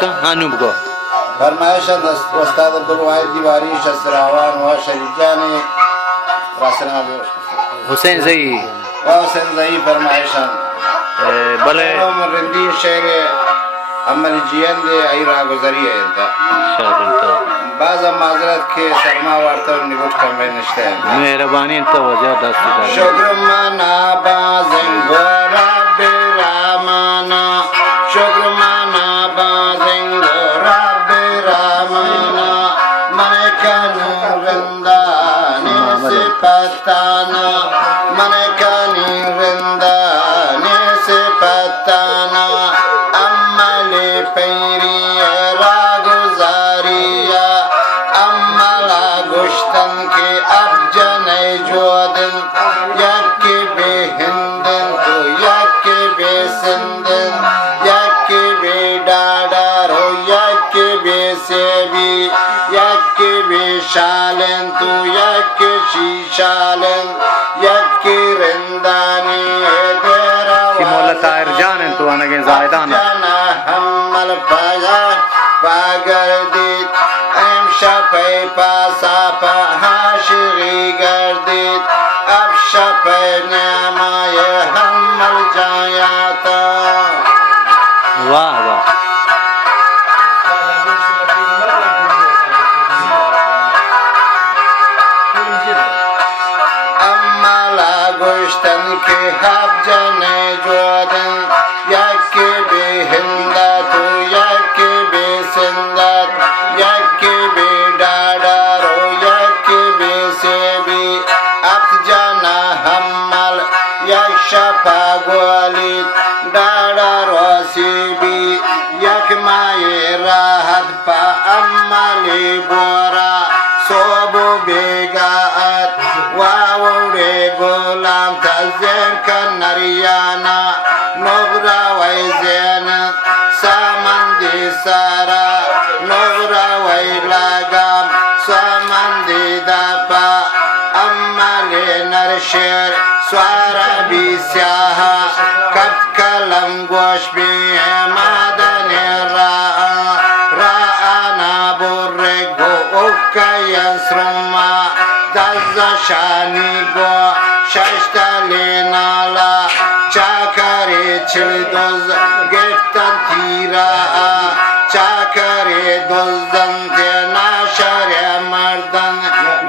का हानुब को फरमाइश उस्ताद अब्दुल वाहिद की बारिश असरावान व शरीजा ने रासना हुसैन जई हुसैन जई फरमाइश भले रिंदी शेर अमल जियन दे आईरा गुजरी है इंता बाज़ माजरत के शर्मा वार्ता निगुट का मैं निश्चय मेहरबानी तो वजह दस्ती शुक्र मना बाज़िंगोरा बेरामाना शुक्र मना बाज़िंगोरा बेरामाना मने कनु रिंदा ने से पताना मने कनी रिंदा ने से पताना अम्मले पैरी रागुजारिया अम्मला गुश्तन के अब जने जोदन यके बे हिंदन तो यके बे सिंदन यके बे डाडारो यके बे सेबी यके बे शालन तो यके शीशालन यके रिंदानी देरा मोला तायर जान तो अनगे जायदान हमल पाया पागर दीत एम शपै पासा हाशिरी गर्दित अब शपै नामाय हमल जायाता वाह वाह अम्मला गुश्तन के हब जने जोदन यके बे हिंदा तो यके बे सिंदत यके बे डाडारो यके बे सेबी अब जना हमल यक शफा गोलित डाडारो सेबी यक माये राहत पा अम्मले बोरा सोबो बेगात वावरे गोलाम तज़ेन कनरियाना नोगरा वैज़ेन सामंदी सारा नोगरा वैलागाम सामंदी दापा अम्मले नरशेर स्वारा बिस्याहा कट कलम गोश भी मादन राना बुर्रे गो उक्कयस्रुमा दज़्ज़ा शानी गो शश्तले नाला चाकरे छिलदोज गिफ्तन तीरा चाकरे दोजदन ते नाशरे मर्दन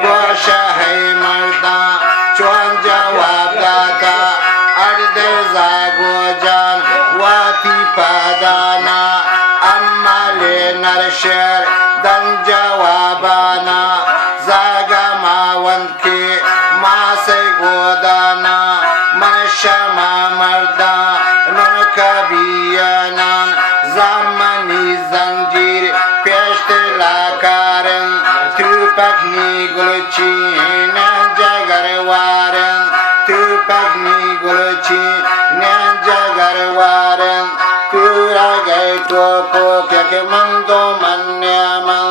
गोशा है मर्दन चौन जवाब दाता अर्दे जागो जान वाती पादाना अम्मले नरशर दन जवाबाना जागा मावन के मासे गोदाना मनशमा मर्दा none कबियानान zamani zanjir peşte lakarın tüpekni gülçi nen jagarvarın tüpekni gülçi nen jagarvarın tura gay topo kek mando manyaman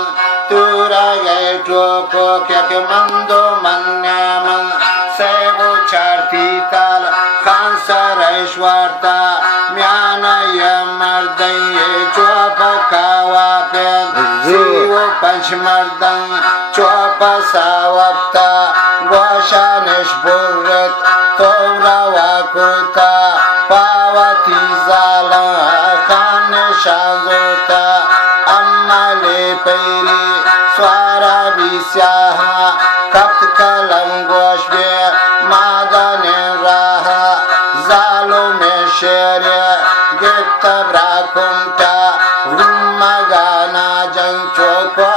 tura gay topo kek mando manyaman sevo charti tal khansareshwarta म्याना ये मर्दन ये चौप कावा पेन सीवो पंच मर्दन चौप सावप्ता गोशानिश बुर्रत तोरा वाकुता पावती जाला खान शांजोता अम्मले पैरी स्वारा बिस्याहा कप्त कलम गोश बे मादन राहा जालो में शेर गिफ्त ब्राकुंटा रुम्मा गाना जंग चोको